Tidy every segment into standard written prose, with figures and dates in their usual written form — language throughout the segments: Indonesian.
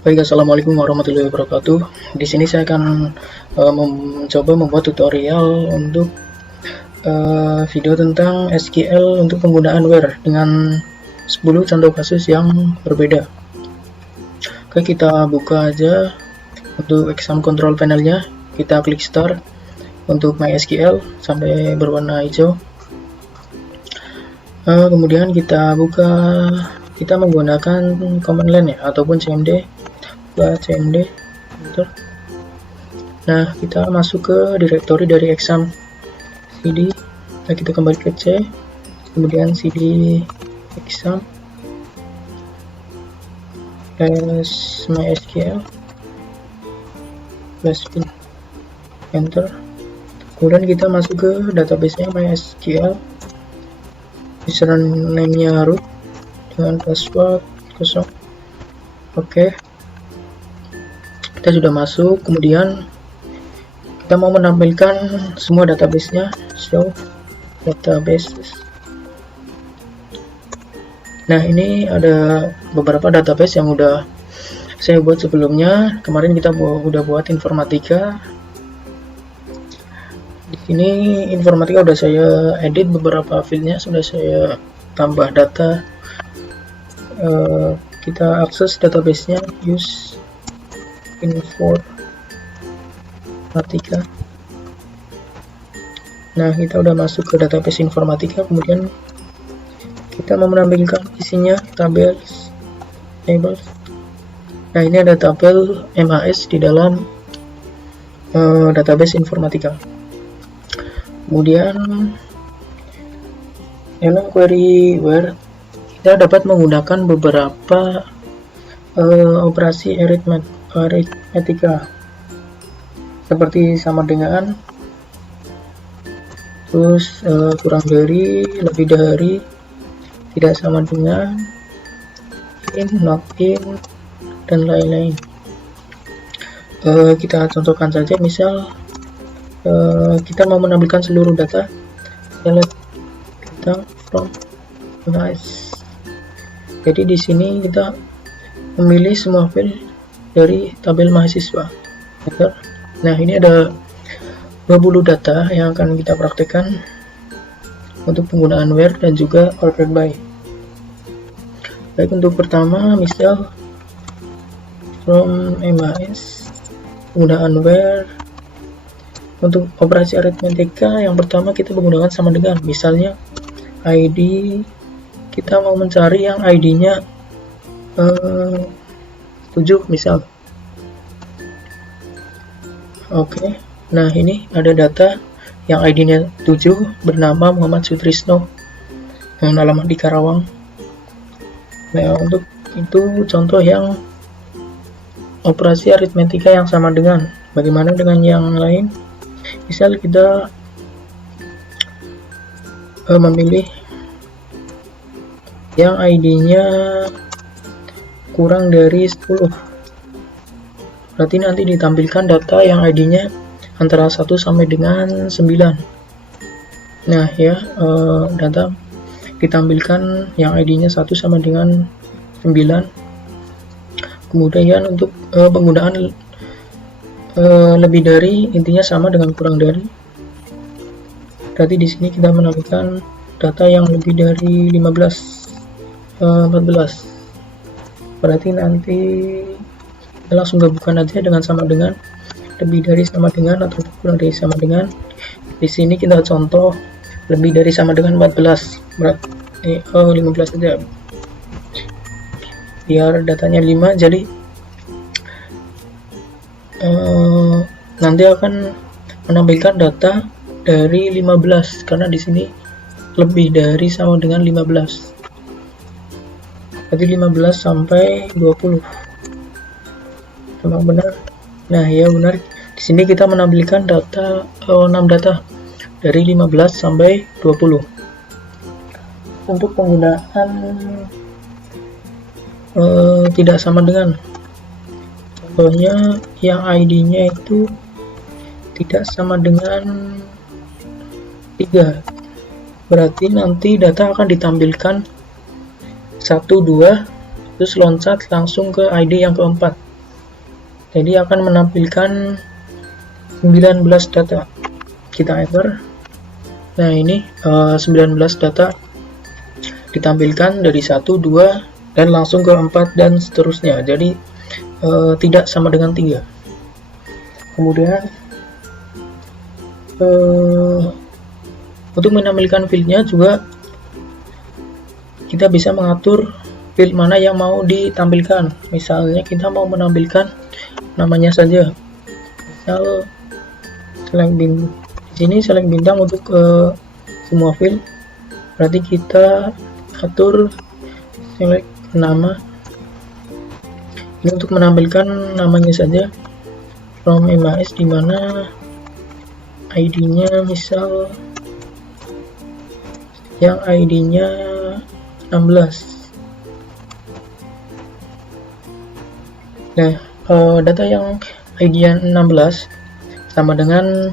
Baik, assalamualaikum warahmatullahi wabarakatuh. Di sini saya akan mencoba membuat tutorial untuk video tentang SQL untuk penggunaan where dengan 10 contoh kasus yang berbeda. Oke, kita buka aja untuk exam control panelnya. Kita klik start untuk MySQL sampai berwarna hijau. Kemudian kita buka, kita menggunakan command line ya, ataupun cmd. cmd. Nah, kita masuk ke directory dari exam cd. Nah, kita kembali ke C, kemudian cd exam MySQL bin, enter. Kemudian kita masuk ke database-nya MySQL, username-nya root dengan password 0. Oke, kita sudah masuk. Kemudian kita mau menampilkan semua database-nya, show databases. Nah, ini ada beberapa database yang udah saya buat sebelumnya. Kemarin kita udah buat informatika. Di sini informatika udah saya edit beberapa fieldnya, sudah saya tambah data. Kita akses database-nya, use informatika. Nah, kita udah masuk ke database informatika. Kemudian kita mau menampilkan isinya, tables. Nah, ini ada tabel MAS di dalam database informatika. Kemudian dalam query where kita dapat menggunakan beberapa operasi aritmetika seperti sama dengan, terus kurang dari, lebih dari, tidak sama dengan, in, not in, dan lain-lain. Kita contohkan saja, misal kita mau menampilkan seluruh data, select data from nice. Jadi di sini kita memilih semua file dari tabel mahasiswa. Nah, ini ada 20 data yang akan kita praktekkan untuk penggunaan where dan juga ordered by. Baik, untuk pertama misal from MAS, penggunaan where untuk operasi aritmetika. Yang pertama kita menggunakan sama dengan, misalnya ID, kita mau mencari yang ID-nya 7 misal. Oke, nah ini ada data yang ID-nya 7 bernama Muhammad Sutrisno dengan alamat di Karawang. Nah, untuk itu contoh yang operasi aritmetika yang sama dengan. Bagaimana dengan yang lain? Misal kita memilih yang ID-nya kurang dari 10. Berarti nanti ditampilkan data yang ID-nya antara 1 sampai dengan 9. Nah ya, data ditampilkan yang ID-nya 1 sama dengan 9. Kemudian untuk penggunaan lebih dari, intinya sama dengan kurang dari. Berarti di sini kita menampilkan data yang lebih dari 14. Berarti nanti kita langsung gabungkan aja dengan sama dengan, lebih dari sama dengan, atau kurang dari sama dengan. Di sini kita contoh lebih dari sama dengan 14, berarti 15 aja biar datanya 5. Jadi nanti akan menampilkan data dari 15 karena di sini lebih dari sama dengan 15. Berarti 15 sampai 20. Memang benar. Nah, ya benar. Di sini kita menampilkan data 6 data dari 15 sampai 20. Untuk penggunaan tidak sama dengan, contohnya yang ID-nya itu tidak sama dengan 3. Berarti nanti data akan ditampilkan 1, 2, terus loncat langsung ke ID yang keempat. jadi akan menampilkan 19 data. Kita enter. Nah ini 19 data ditampilkan dari 1, 2 dan langsung ke 4 dan seterusnya, jadi tidak sama dengan 3. Kemudian untuk menampilkan fieldnya juga kita bisa mengatur field mana yang mau ditampilkan. Misalnya kita mau menampilkan namanya saja, misal select bintang. Di sini select bintang untuk semua field, berarti kita atur select nama. Ini untuk menampilkan namanya saja, from MAS, dimana ID-nya misal yang ID-nya 16. Nah, data yang ID-nya 16 sama dengan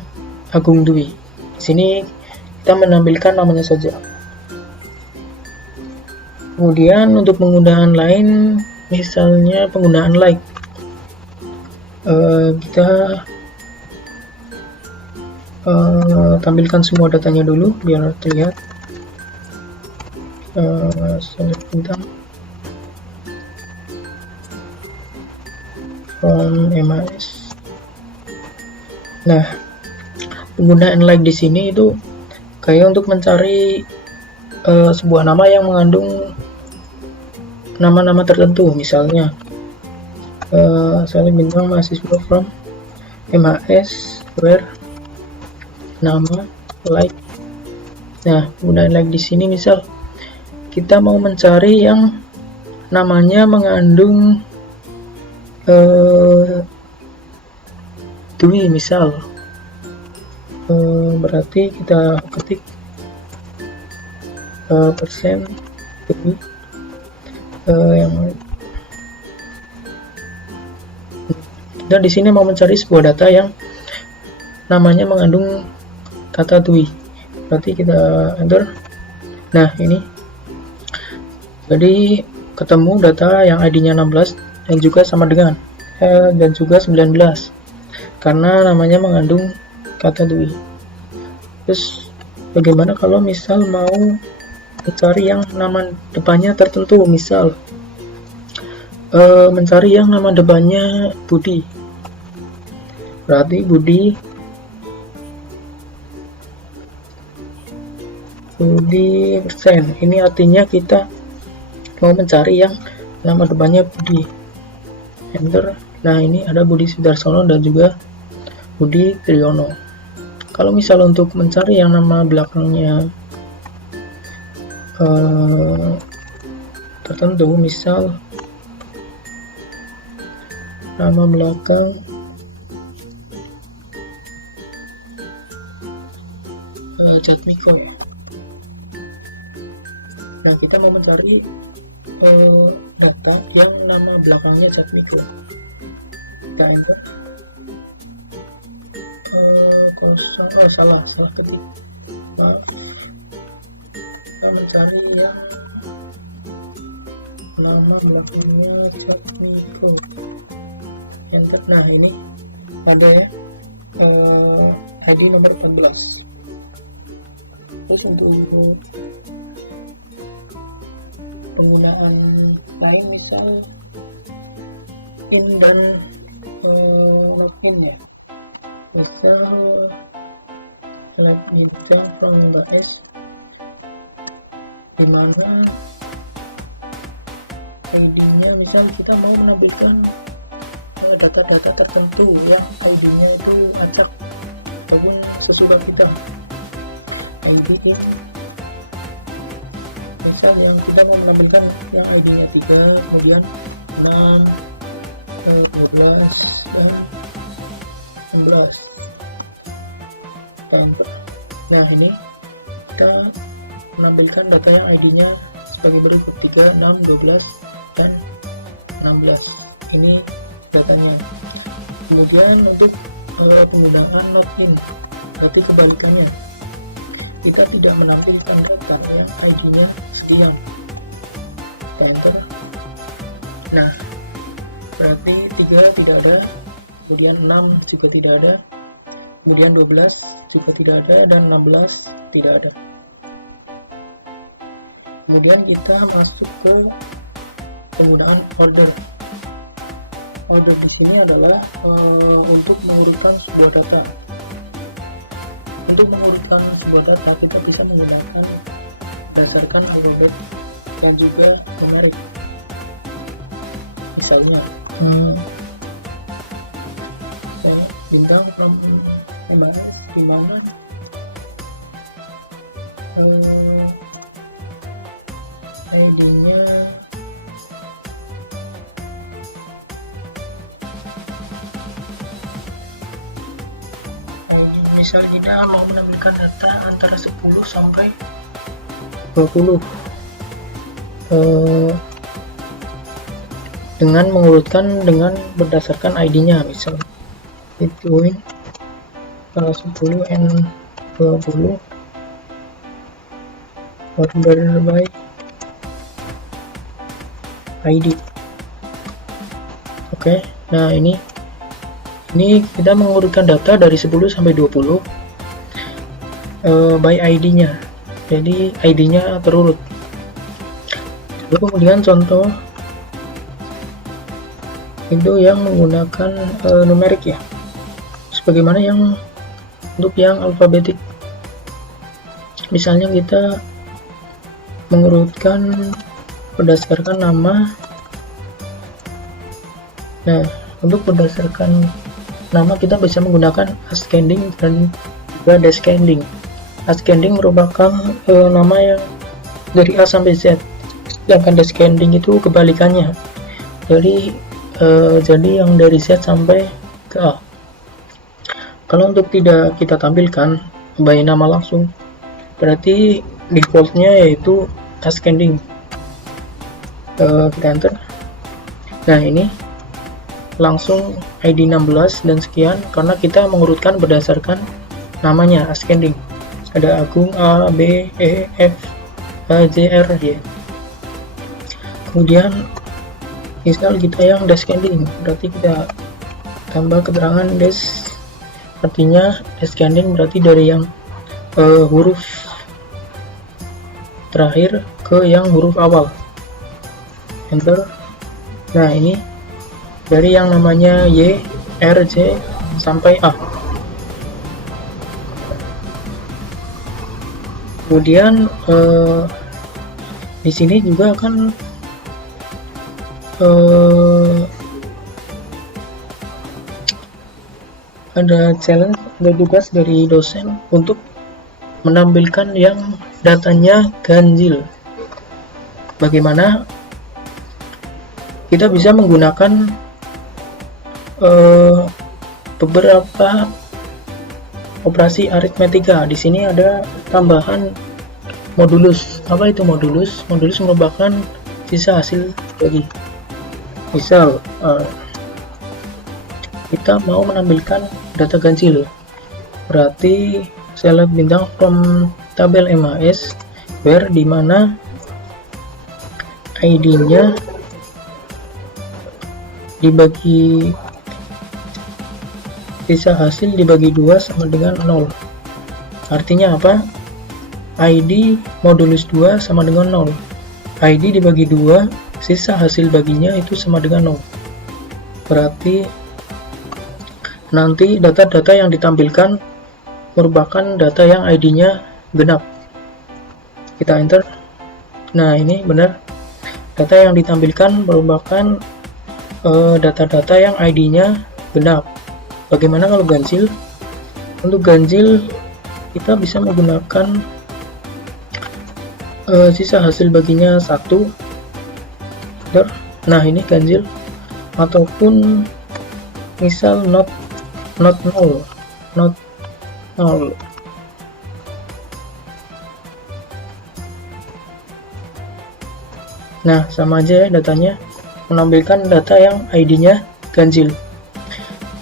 Agung Dwi. Di sini kita menampilkan namanya saja. Kemudian untuk penggunaan lain, misalnya penggunaan like, kita tampilkan semua datanya dulu biar terlihat. Select bintang from MAS. Nah, penggunaan like di sini itu kayak untuk mencari sebuah nama yang mengandung nama-nama tertentu, misalnya select bintang mahasiswa from MAS where nama like. Nah, penggunaan like di sini misal kita mau mencari yang namanya mengandung Dwi misal, berarti kita ketik persen Dwi yang dan di sini mau mencari sebuah data yang namanya mengandung kata Dwi, berarti kita enter. Nah ini jadi ketemu data yang ID-nya 16 yang juga sama dengan dan juga 19 karena namanya mengandung kata Dwi. Terus bagaimana kalau misal mau mencari yang nama depannya tertentu, misal mencari yang nama depannya Budi, berarti Budi persen. Ini artinya kita mau mencari yang nama depannya Budi, enter. Nah ini ada Budi Sudarsono dan juga Budi Triyono. Kalau misal untuk mencari yang nama belakangnya tertentu, misal nama belakang Jatmiko ya. Nah kita mau mencari data yang nama belakangnya Jatmiko, kita enter. Kosong, salah ketik, maaf. Kita mencari yang nama belakangnya Jatmiko, enter. Nah ini ada ya ID nomor 14. Terus untuk penggunaan lain misal in dan login ya, misal select bintang from MAS, dimana ID-nya misal kita mau menampilkan data-data tertentu yang ID-nya itu acak ataupun sesuka kita. ID in, misal yang kita mau menampilkan yang ID-nya 3, kemudian 6, 12 dan 16, enter. Nah ini kita menampilkan data yang ID-nya sebagai berikut: 3, 6, 12 dan 16. Ini datanya. Kemudian untuk penggunaan not in, berarti kebalikannya, kita tidak menampilkan data yang ID-nya sekian, kita enter. Nah berarti 3 tidak ada, kemudian 6 juga tidak ada, kemudian 12 juga tidak ada, dan 16 tidak ada. Kemudian kita masuk ke penggunaan order. Order di sini adalah untuk mengurutkan sebuah data. Untuk mengurutkan sebuah data, kita bisa menggunakan berdasarkan alfabet dan juga numerik. Misalnya, bintang from MAS di mana ID-nya misal kita mau menampilkan data antara 10 sampai 20 dengan mengurutkan dengan berdasarkan ID-nya, misal between 10 and 20 order by ID. Oke, nah ini kita mengurutkan data dari 10 sampai 20 by ID-nya. Jadi ID-nya terurut. Lalu kemudian contoh itu yang menggunakan numerik ya. Sebagaimana yang untuk yang alfabetik. Misalnya kita mengurutkan berdasarkan nama. Nah, untuk berdasarkan nama kita bisa menggunakan ascending dan juga descending. Ascending merupakan nama yang dari A sampai Z, sedangkan descending itu kebalikannya. Jadi yang dari Z sampai ke A. Kalau untuk tidak kita tampilkan by nama langsung, berarti defaultnya yaitu ascending. Kita enter. Nah, ini langsung ID 16 dan sekian karena kita mengurutkan berdasarkan namanya ascending. Ada Agung A, B, E, F, H, J, R, Y. Kemudian misal kita yang descending, berarti kita tambah keterangan des, artinya descending berarti dari yang huruf terakhir ke yang huruf awal. Enter. Nah, ini dari yang namanya Y, R, J sampai A. Kemudian di sini juga akan ada challenge, ada tugas dari dosen untuk menampilkan yang datanya ganjil. Bagaimana kita bisa menggunakan beberapa operasi aritmetika. Di sini ada tambahan modulus. Apa itu modulus? Modulus merupakan sisa hasil bagi. Misal kita mau menampilkan data ganjil, berarti saya lihat bintang from tabel MAS where dimana ID-nya dibagi sisa hasil dibagi 2 sama dengan 0. Artinya apa? ID modulus 2 sama dengan 0. ID dibagi 2, sisa hasil baginya itu sama dengan 0. Berarti nanti data-data yang ditampilkan merupakan data yang ID-nya genap. Kita enter. Nah, ini benar. Data yang ditampilkan merupakan data-data yang ID-nya genap. Bagaimana kalau ganjil? Untuk ganjil kita bisa menggunakan sisa hasil baginya 1. Nah, ini ganjil, ataupun misal not 0. Nah, sama aja ya datanya, menampilkan data yang ID-nya ganjil.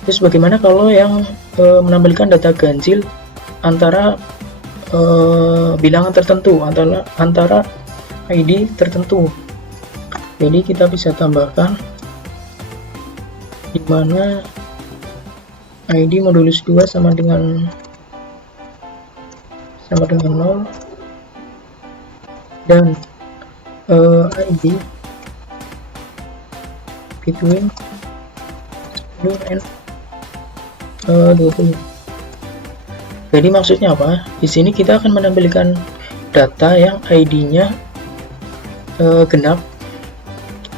Terus bagaimana kalau yang menampilkan data ganjil antara bilangan tertentu, antara ID tertentu? Jadi kita bisa tambahkan di mana ID modulus 2 sama dengan 0, dan ID between 10 and 20. Jadi maksudnya apa? Di sini kita akan menampilkan data yang ID-nya genap,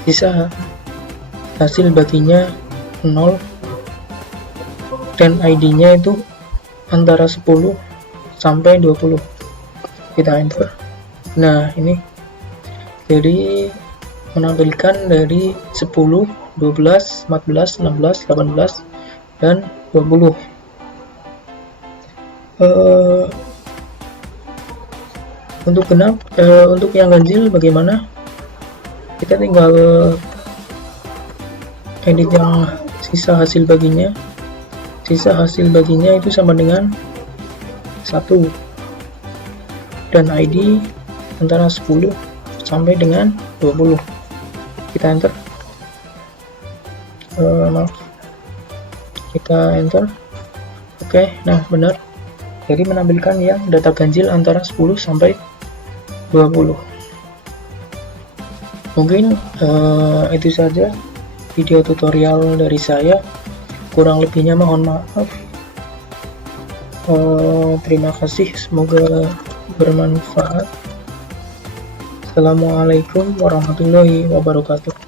sisa hasil baginya 0, dan ID-nya itu antara 10 sampai 20. Kita enter. Nah, ini jadi menampilkan dari 10, 12, 14, 16, 18, dan 20. Untuk genap, untuk yang ganjil bagaimana? Kita tinggal edit yang sisa hasil baginya. Sisa hasil baginya itu sama dengan 1, dan ID antara 10 sampai dengan 20. Kita enter. Maaf, kita enter. Oke, nah benar. Jadi menampilkan yang data ganjil antara 10 sampai 20. Mungkin itu saja video tutorial dari saya. Kurang lebihnya mohon maaf. Terima kasih, semoga bermanfaat. Assalamualaikum warahmatullahi wabarakatuh.